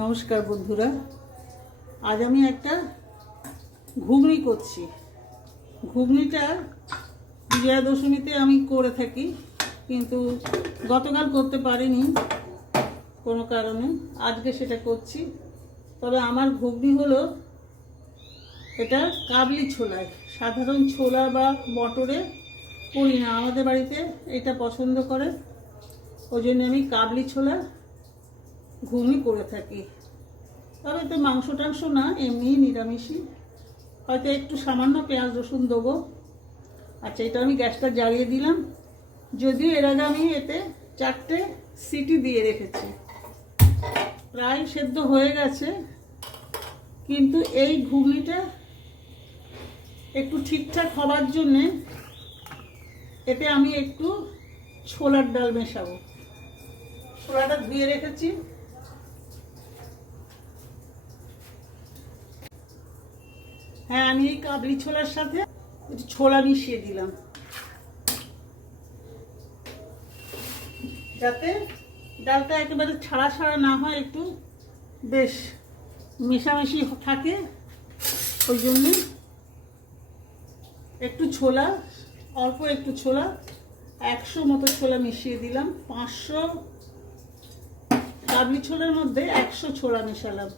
নমস্কার বন্ধুরা, আজ আমি একটা ঘুগনি করছি। ঘুগনিটা বিজয়া দশমীতে আমি করে থাকি, কিন্তু গতকাল করতে পারিনি কোনো কারণে। আজকে সেটা করছি। তবে আমার ঘুগনি হলো এটা কাবলি ছোলায়। সাধারণ ছোলা বা মটরে করি না, আমাদের বাড়িতে এটা পছন্দ করে, ওই জন্য আমি কাবলি ছোলা ঘুগনি করে থাকি। তবে এতে মাংস টাংস না, এমনি নিরামিষই, হয়তো একটু সামান্য পেঁয়াজ রসুন দেবো। আচ্ছা, এটা আমি গ্যাসটা জ্বালিয়ে দিলাম। যদিও এর আগে আমি এতে 4টে সিটি দিয়ে রেখেছি, প্রায় সেদ্ধ হয়ে গেছে। কিন্তু এই ঘুগনিটা একটু ঠিকঠাক হবার জন্যে এতে আমি একটু ছোলার ডাল মেশাবো। ছোলাটা ধুয়ে রেখেছি। হ্যাঁ, আমি এই কাবলি ছোলার সাথে একটু ছোলা মিশিয়ে দিলাম, যাতে ডালটা একেবারে ছাড়া ছাড়া না হয়, একটু বেশ মেশামেশি থাকে। ওই জন্য একটু ছোলা, অল্প একটু ছোলা, 100 মতো ছোলা মিশিয়ে দিলাম। 500 কাবলি ছোলার মধ্যে 100 ছোলা মেশালাম।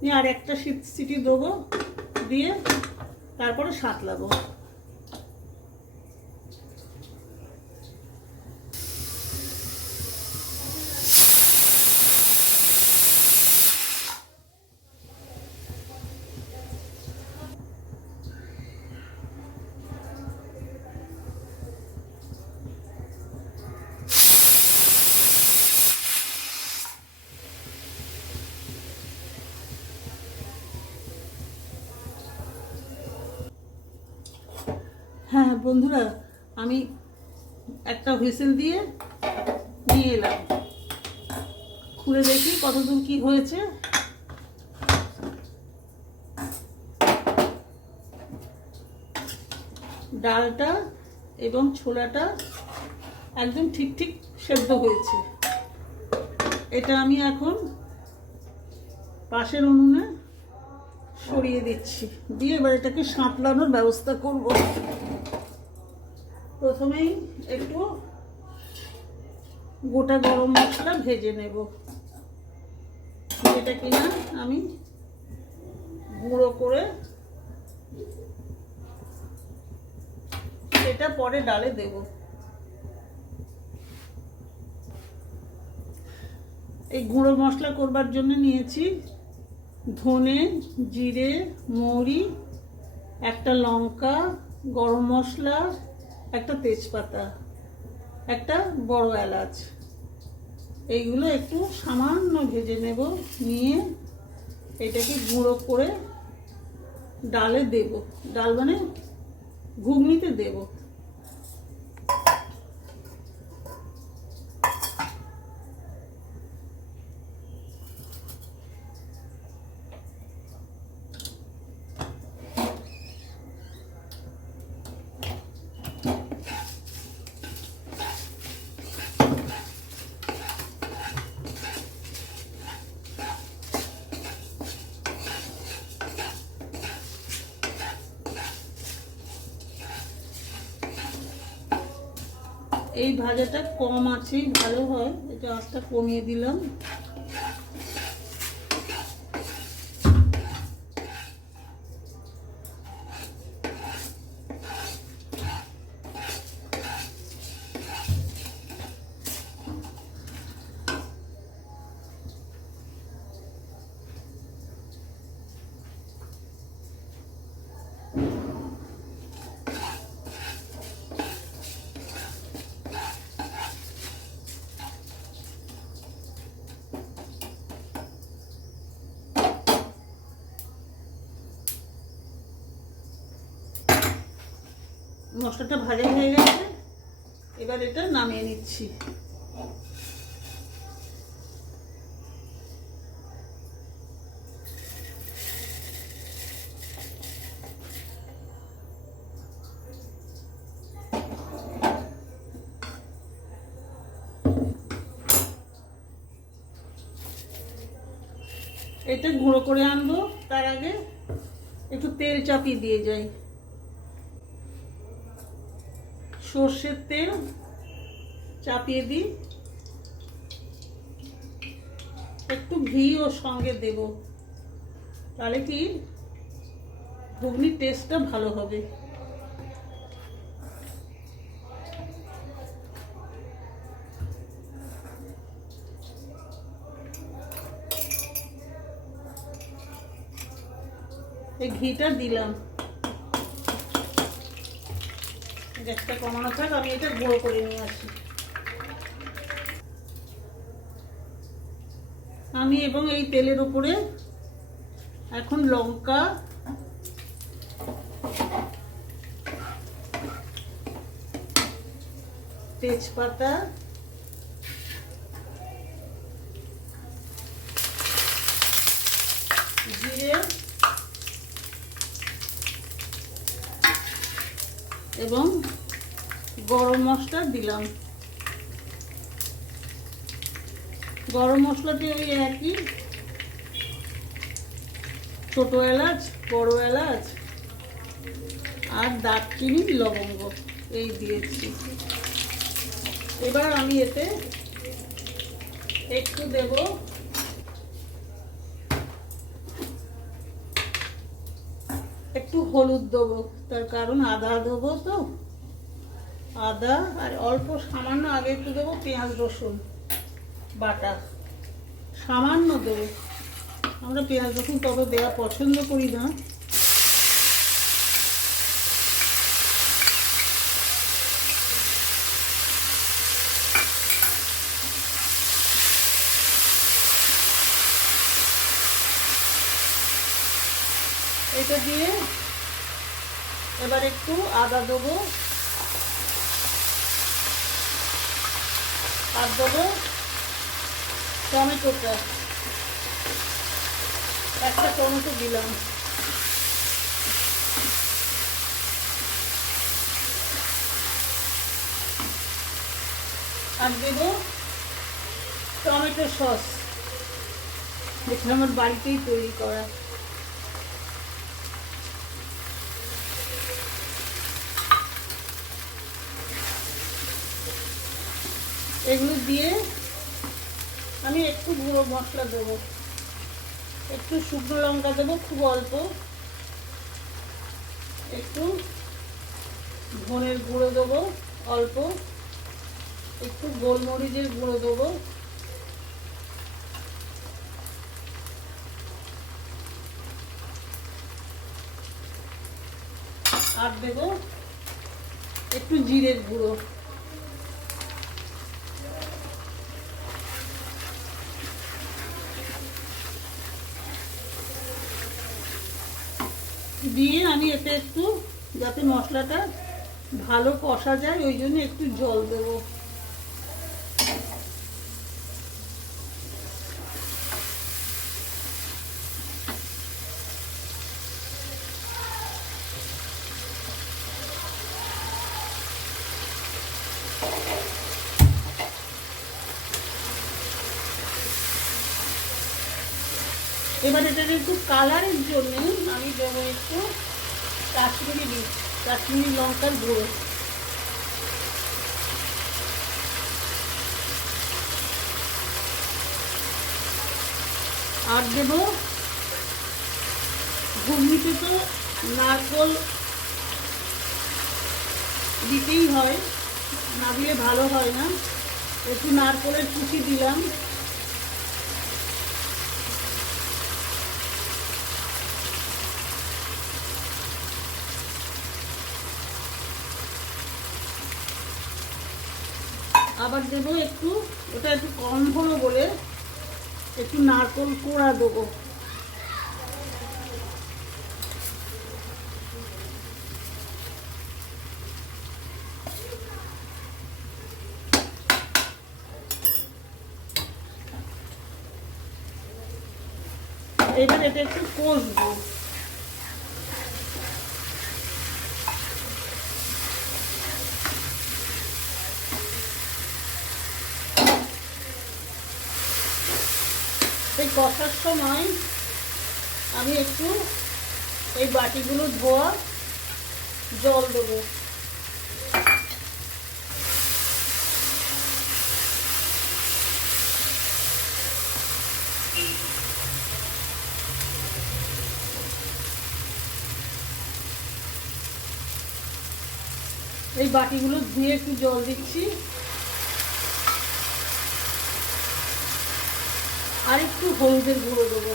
নিয়ে আর একটা সিটি দেবো, দিয়ে তারপরে সাঁতলাবো। হ্যাঁ বন্ধুরা, আমি একটা হুইসেল দিয়ে নিয়ে এলাম, খুলে দেখি কতদূর কি হয়েছে। ডালটা এবং ছোলাটা একদম ঠিক ঠিক সেদ্ধ হয়েছে। এটা আমি এখন পাশের উনুনে সরিয়ে দিচ্ছি, দিয়ে এবার এটাকে সাঁতলানোর ব্যবস্থা করব। প্রথমেই একটু গোটা গরম মশলা ভেজে নেব, যেটা কিনা আমি গুঁড়ো করে এটা পরে ডালে দেব। এই গুঁড়ো মশলা করবার জন্য নিয়েছি ধনে, জিরে, মৌরি, একটা লঙ্কা, গরম মশলা, একটা তেজপাতা, একটা বড় এলাচ। এইগুলো একটু সামান্য ভেজে নেব, নিয়ে এটাকে গুঁড়ো করে ডালে দেব। ডাল মানে ঘুগনিতে দেব। এই ভাজাটা কম আছেই ভালো হয়, এটা আঁচটা কমিয়ে দিলাম। মশলাটা ভাজা হয়ে গেছে, এবার এটা নামিয়ে নিচ্ছি। এটা গুঁড়ো করে আনবো, তার আগে একটু তেল চাপিয়ে দিয়ে যাই। সর্ষের তেল চাপিয়ে দিই, একটু ঘি ওর সঙ্গে দেব, তাহলে কি ঘুগনির টেস্টটা ভালো হবে। এই ঘিটা দিলাম, গ্যাসটা কমানো থাক, আমি এটা গুঁড়ো করে নিয়ে আসি। আমি এবং এই তেলের উপরে এখন লঙ্কা, তেজপাতা, জিরে এবং গরম মশলা দিলাম। গরম মশলাটি ওই একই, ছোট এলাচ, বড় এলাচ আর দারচিনি, লবঙ্গ এই দিয়েছি। এবার আমি এতে একটু দেব একটু হলুদ দেবো, তার কারণ আদা দেবো তো, আদা আর অল্প সামান্য আগে একটু দেবো পেঁয়াজ রসুন বাটা, সামান্য দেবো, আমরা পেঁয়াজ রসুন তবে দেওয়া পছন্দ করি না। এটা দিয়ে এবার একটু আদা দেবো, আর দেবো টমেটোটা, একটা টমেটো দিলাম, আর দেব টমেটো সস, যেটা আমার বাড়িতেই তৈরি করা। এগুলো দিয়ে আমি একটু গুঁড়ো মশলা দেবো, একটু শুকনো লঙ্কা দেবো খুব অল্প, একটু ধনের গুঁড়ো দেবো অল্প, একটু গোলমরিচের গুঁড়ো দেবো, আর দেবো একটু জিরের গুঁড়ো। দিয়ে আমি এতে একটু, যাতে মশলাটা ভালো কষা যায় ওই জন্য একটু জল দেব। এবার এটার একটু কালারের জন্য আমি দেবো একটু কাশ্মীরি লঙ্কার গুঁড়ো। আর দেব ঘুগনিতে তো নারকেল দিতেই হয়, না দিলে ভালো হয় না, একটু নারকেলের কুচি দিলাম, আবার দেবো একটু, ওটা একটু কম হলো বলে একটু নারকেল কোড়া দেবো। এবার এটা একটু কষবো। এই কষার সময় আমি একটু এই বাটিগুলো ধোয়া জল দেবো। এই বাটিগুলো ধুয়ে একটু জল দিচ্ছি, আর একটু হলুদের গুঁড়ো দেবো।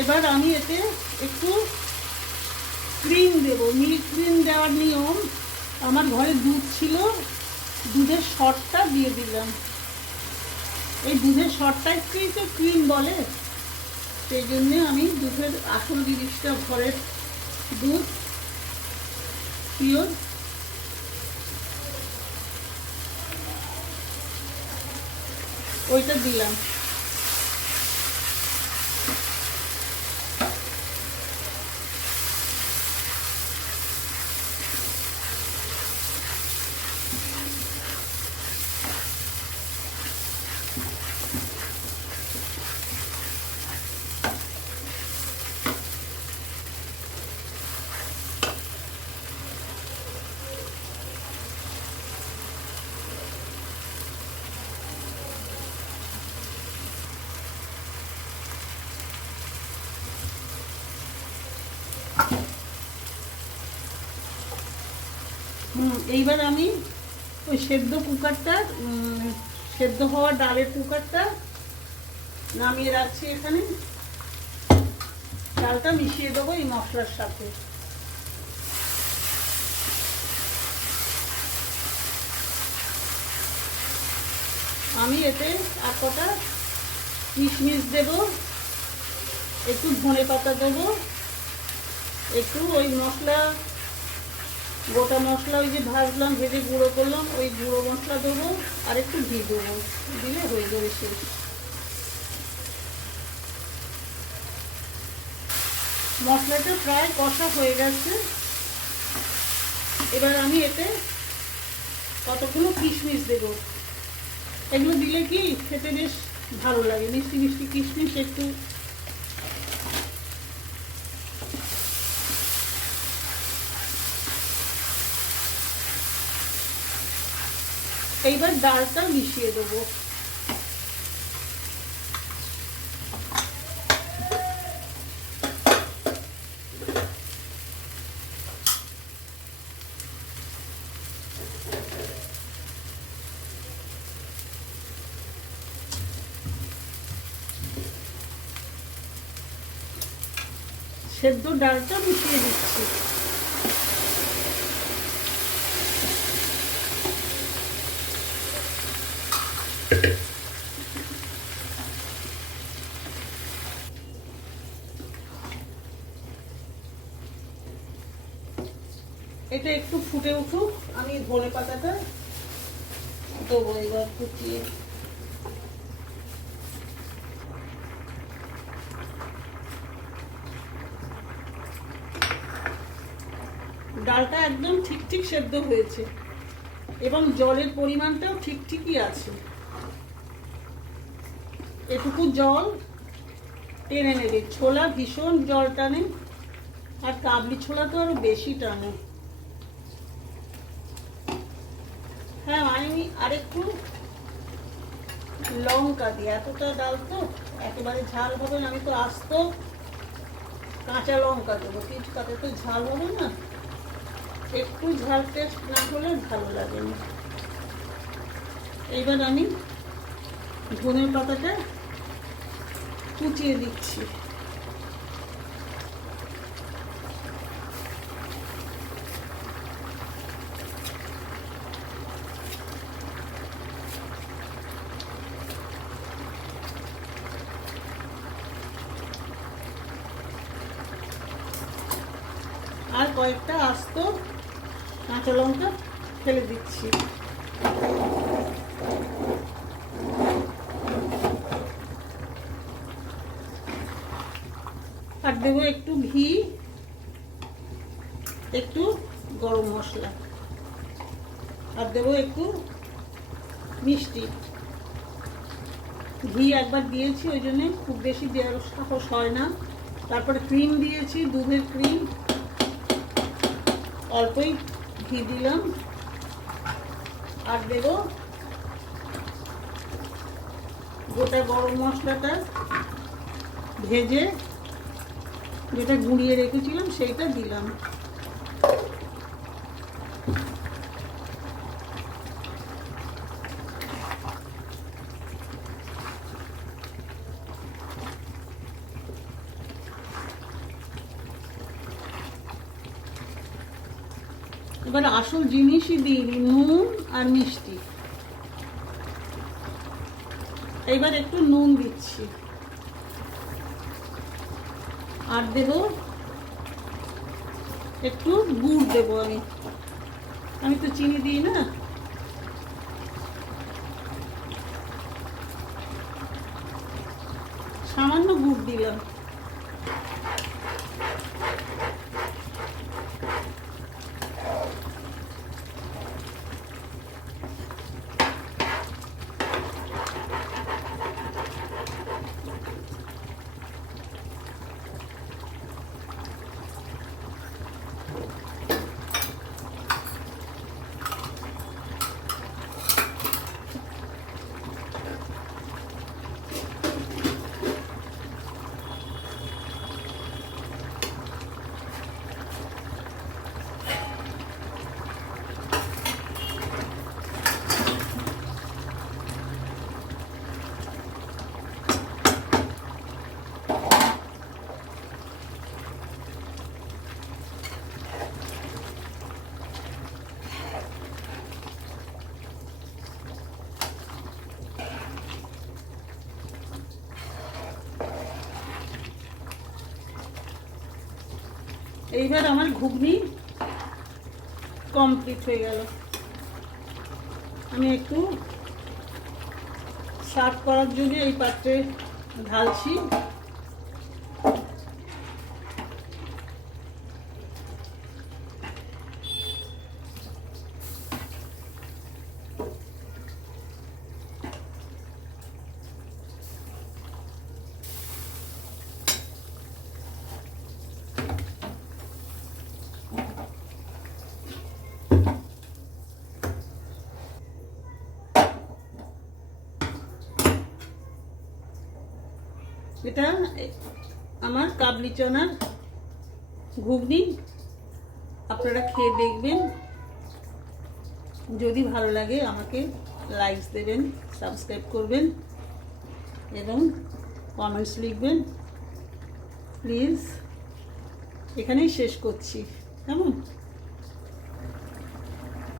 এবার আমি এতে একটু ক্রিম দেবো। মিল্ক ক্রিম দেওয়ার নিয়ম, আমার ঘরে দুধ ছিল, দুধের শর্টটা দিয়ে দিলাম। এই দুধের শর্টটাকেই তো ক্রিম বলে, সেই জন্যে আমি দুধের আসল জিনিসটা, ঘরের দুধ পিওর, ওইটা দিলাম। এইবার আমি ওই সেদ্ধ কুকারটা, সেদ্ধ হওয়া ডালের কুকারটা নামিয়ে রাখছি এখানে। ডালটা মিশিয়ে দেবো এই মশলার সাথে। আমি এতে আর কটা কিশমিশ দেবো, একটু ধনে পাতা দেবো, একটু ওই মশলা, গোটা মশলা ওই যে ভাজলাম, ভেজে গুঁড়ো করলাম, ওই গুঁড়ো মশলা দেবো, আর একটু ঘি দেবো, দিলে হয়ে যাবে শেষ। মশলাটা প্রায় কষা হয়ে গেছে। এবার আমি এতে কতগুলো কিশমিশ দেবো। এগুলো দিলে কি খেতে বেশ ভালো লাগে, মিষ্টি মিষ্টি কিশমিশ একটু। এইবার ডালটা মিশিয়ে দেবো। সেদ্ধ ডালটা মিশিয়ে দিচ্ছি। এটা একটু ফুটে উঠুক, আমি ধনে পাতাটা দেবো এবার ফুটিয়ে। ডালটা একদম ঠিক ঠিক সেদ্ধ হয়েছে এবং জলের পরিমাণটাও ঠিক ঠিকই আছে। এটুকু জল টেনে নেবে। ছোলা ভীষণ জল টানে, আর কাবলি ছোলা তো আরো বেশি টানে। হ্যাঁ, আমি আরেকটু লঙ্কা দিই, এতটা ডাল তো একেবারে ঝাল হবে না। আমি তো আস্ত কাঁচা লঙ্কা দেবো, তাতে তো ঝাল হবে না। একটু ঝাল টেস্ট না হলে ভালো লাগে না। এইবার আমি ধনে পাতাটা কুচিয়ে দিচ্ছি। আর কয়েকটা আস্ত কাঁচা লঙ্কা ফেলে দিচ্ছি। দেবো একটু ঘি, একটু গরম মশলা, আর দেবো একটু মিষ্টি। ঘি একবার দিয়েছি, ওই জন্যে খুব বেশি দেওয়ার সাহস হয় না। তারপরে ক্রিম দিয়েছি, দুধের ক্রিম, অল্পই ঘি দিলাম। আর দেব গোটা গরম মশলাটা ভেজে যেটা গুঁড়িয়ে রেখেছিলাম সেইটা দিলাম। এবার আসল জিনিসই দিইনি, নুন আর মিষ্টি। এবার একটু নুন দিচ্ছি, আর দেব একটু গুড় দেবো। আমি তো চিনি দিই না। সামান্য গুড় দিলাম। এইবার আমার ঘুগনি কমপ্লিট হয়ে গেল। আমি একটু সার্ভ করার জন্য এই পাত্রে ঢালছি। এটা আমার কাবলি চনার ঘুগনি। আপনারা খেয়ে দেখবেন, যদি ভালো লাগে আমাকে লাইকস দেবেন, সাবস্ক্রাইব করবেন এবং কমেন্টস লিখবেন প্লিজ। এখানেই শেষ করছি, কেমন?